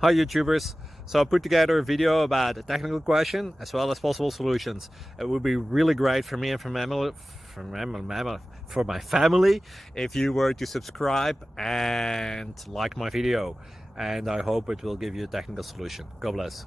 Hi YouTubers! So I put together a video about a technical question as well as possible solutions. It would be really great for me and for my family if you were to subscribe and like my video, and I hope it will give you a technical solution. God bless.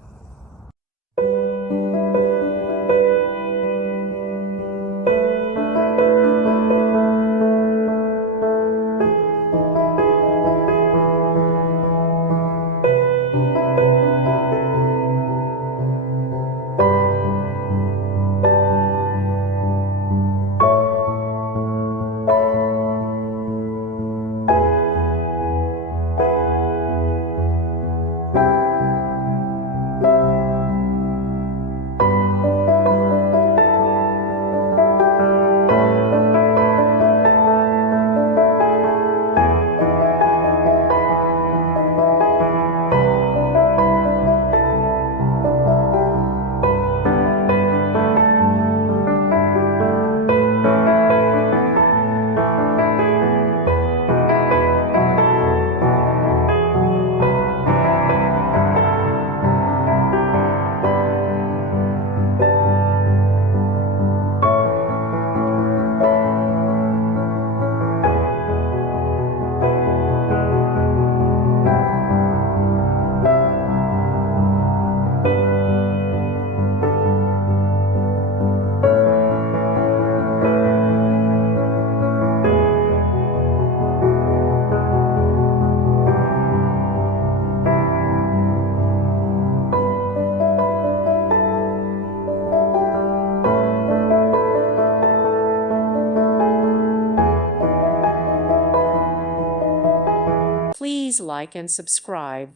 Please like and subscribe.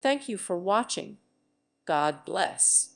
Thank you for watching. God bless.